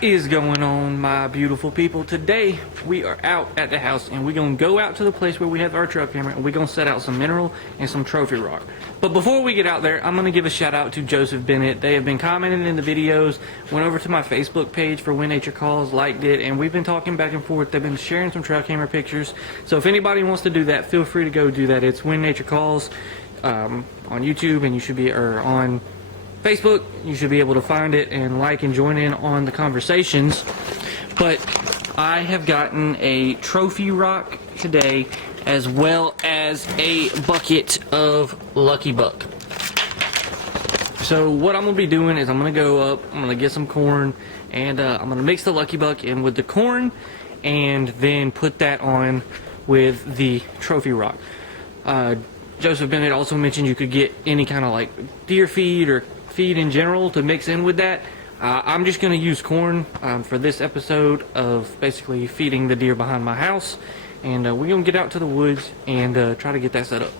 What is going on, my beautiful people? Today we are out at the house and we're gonna go out to the place where we have our trail camera and we're gonna set out some mineral and some trophy rock. But before we get out there, I'm gonna give a shout out to Joseph Bennett. They have been commenting in the videos, went over to my Facebook page for When Nature Calls, liked it, and we've been talking back and forth. They've been sharing some trail camera pictures. So if anybody wants to do that, feel free to go do that. It's When Nature Calls on YouTube, and you should be, or on Facebook, you should be able to find it and like and join in on the conversations. But I have gotten a trophy rock today, as well as a bucket of Lucky Buck. So what I'm going to be doing is I'm going to go up, I'm going to get some corn, and I'm going to mix the Lucky Buck in with the corn, and then put that on with the trophy rock. Joseph Bennett also mentioned you could get any kind of like deer feed or feed in general to mix in with that. I'm just going to use corn for this episode of basically feeding the deer behind my house, and we're going to get out to the woods and try to get that set up.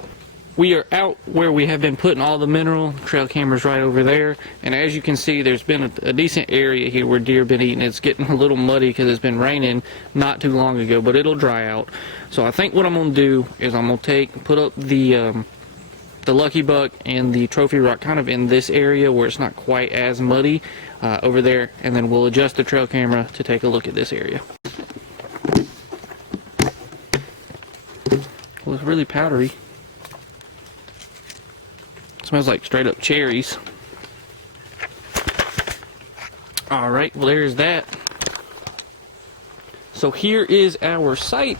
We are out where we have been putting all the mineral. Trail camera's right over there, and as you can see, there's been a decent area here where deer have been eating. It's getting a little muddy because it's been raining not too long ago, but it'll dry out. So I think what I'm going to do is I'm going to put up the Lucky Buck and the trophy rock kind of in this area where it's not quite as muddy over there, and then we'll adjust the trail camera to take a look at this area. Well, it's really powdery. It smells like straight up cherries. Alright, well there's that. So here is our site.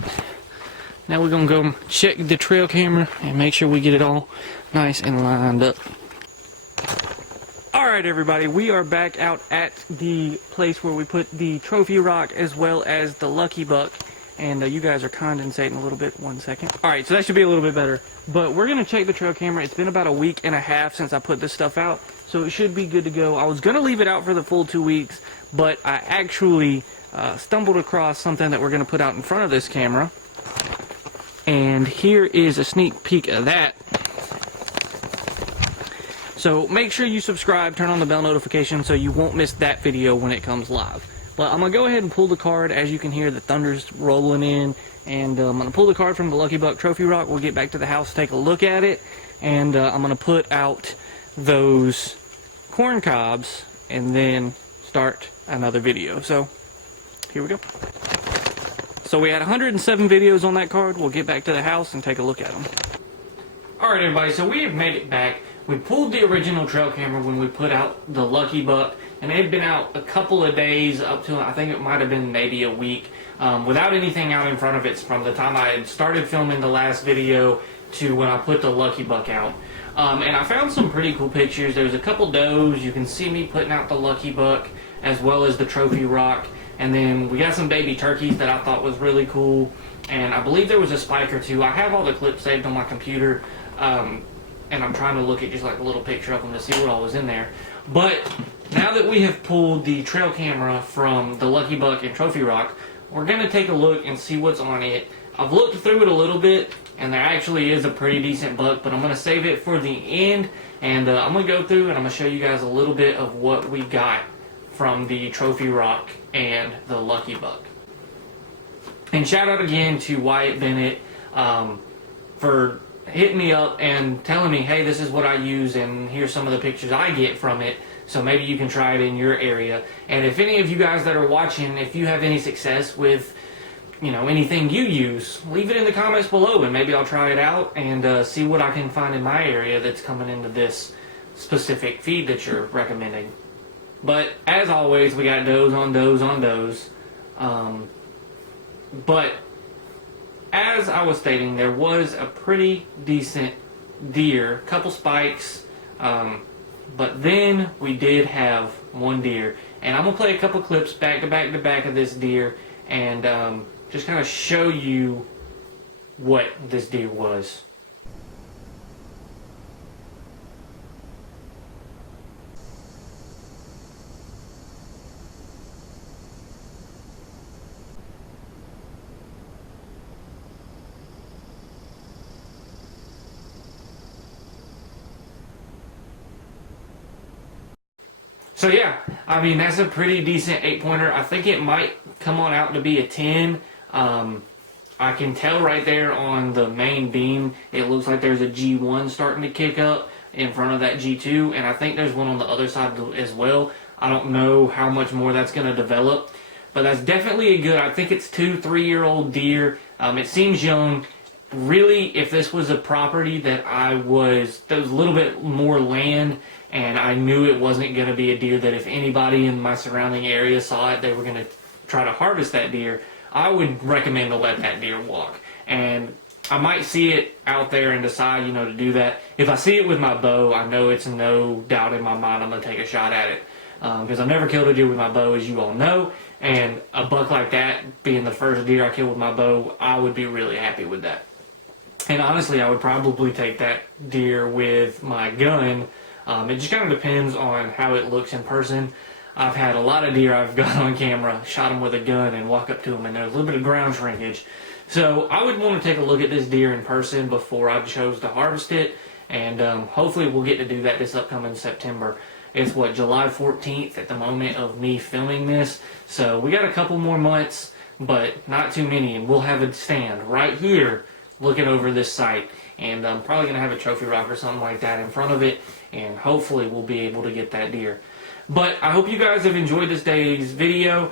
Now we're going to go check the trail camera and make sure we get it all nice and lined up. Alright everybody, we are back out at the place where we put the trophy rock as well as the Lucky Buck. And you guys are condensating a little bit. 1 second. Alright, so that should be a little bit better. But we're going to check the trail camera. It's been about a week and a half since I put this stuff out, so it should be good to go. I was going to leave it out for the full 2 weeks, but I actually stumbled across something that we're going to put out in front of this camera. And here is a sneak peek of that. So make sure you subscribe, turn on the bell notification so you won't miss that video when it comes live. But I'm going to go ahead and pull the card. As you can hear, the thunder's rolling in. And I'm going to pull the card from the Lucky Buck Trophy Rock. We'll get back to the house, take a look at it. And I'm going to put out those corn cobs and then start another video. So here we go. So we had 107 videos on that card. We'll get back to the house and take a look at them. Alright everybody, so we have made it back. We pulled the original trail camera when we put out the Lucky Buck, and it had been out a couple of days, up to, I think it might have been maybe a week, without anything out in front of it from the time I had started filming the last video to when I put the Lucky Buck out. And I found some pretty cool pictures. There's a couple does. You can see me putting out the Lucky Buck as well as the trophy rock. And then we got some baby turkeys that I thought was really cool. And I believe there was a spike or two. I have all the clips saved on my computer. And I'm trying to look at just like a little picture of them to see what all was in there. But now that we have pulled the trail camera from the Lucky Buck and trophy rock, we're going to take a look and see what's on it. I've looked through it a little bit, and there actually is a pretty decent buck, but I'm going to save it for the end. And I'm going to go through and I'm going to show you guys a little bit of what we got from the trophy rock and the Lucky Buck. And shout out again to Wyatt Bennett for hitting me up and telling me, hey, this is what I use and here's some of the pictures I get from it, so maybe you can try it in your area. And if any of you guys that are watching, if you have any success with, you know, anything you use, leave it in the comments below and maybe I'll try it out and see what I can find in my area that's coming into this specific feed that you're recommending. But as always, we got does on does on does. But as I was stating, there was a pretty decent deer, couple spikes, but then we did have one deer. And I'm going to play a couple clips back to back to back of this deer and just kind of show you what this deer was. So yeah, I mean, that's a pretty decent 8-pointer. I think it might come on out to be a 10. I can tell right there on the main beam, it looks like there's a G1 starting to kick up in front of that G2, and I think there's one on the other side as well. I don't know how much more that's going to develop, but that's definitely a good, I think it's 2-3-year-old deer. It seems young. Really, if this was a property that was a little bit more land, and I knew it wasn't going to be a deer that if anybody in my surrounding area saw it, they were going to try to harvest that deer, I would recommend to let that deer walk. And I might see it out there and decide, to do that. If I see it with my bow, I know it's no doubt in my mind I'm going to take a shot at it. Because I've never killed a deer with my bow, as you all know. And a buck like that, being the first deer I killed with my bow, I would be really happy with that. And honestly, I would probably take that deer with my gun. It just kind of depends on how it looks in person. I've had a lot of deer I've got on camera, shot them with a gun and walk up to them, and there's a little bit of ground shrinkage. So I would want to take a look at this deer in person before I chose to harvest it, and hopefully we'll get to do that this upcoming September. It's July 14th at the moment of me filming this, so we got a couple more months, but not too many, and we'll have a stand right here looking over this site, and I'm probably going to have a trophy rock or something like that in front of it, and hopefully we'll be able to get that deer. But I hope you guys have enjoyed this day's video.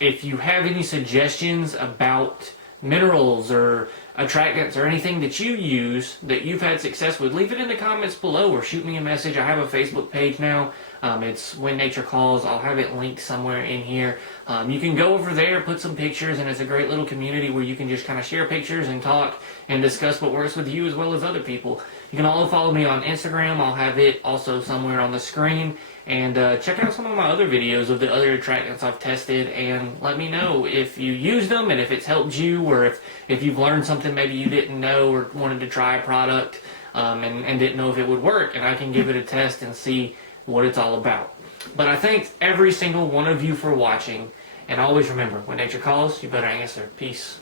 If you have any suggestions about minerals or attractants or anything that you use that you've had success with, leave it in the comments below or shoot me a message. I have a Facebook page now. It's When Nature Calls. I'll have it linked somewhere in here. You can go over there, put some pictures, and it's a great little community where you can just kind of share pictures and talk and discuss what works with you as well as other people. You can also follow me on Instagram. I'll have it also somewhere on the screen. And check out some of my other videos of the other attractants I've tested, and let me know if you use them and if it's helped you, or if you've learned something maybe you didn't know or wanted to try a product and didn't know if it would work, and I can give it a test and see what it's all about. But I thank every single one of you for watching, and always remember, when nature calls, you better answer. Peace.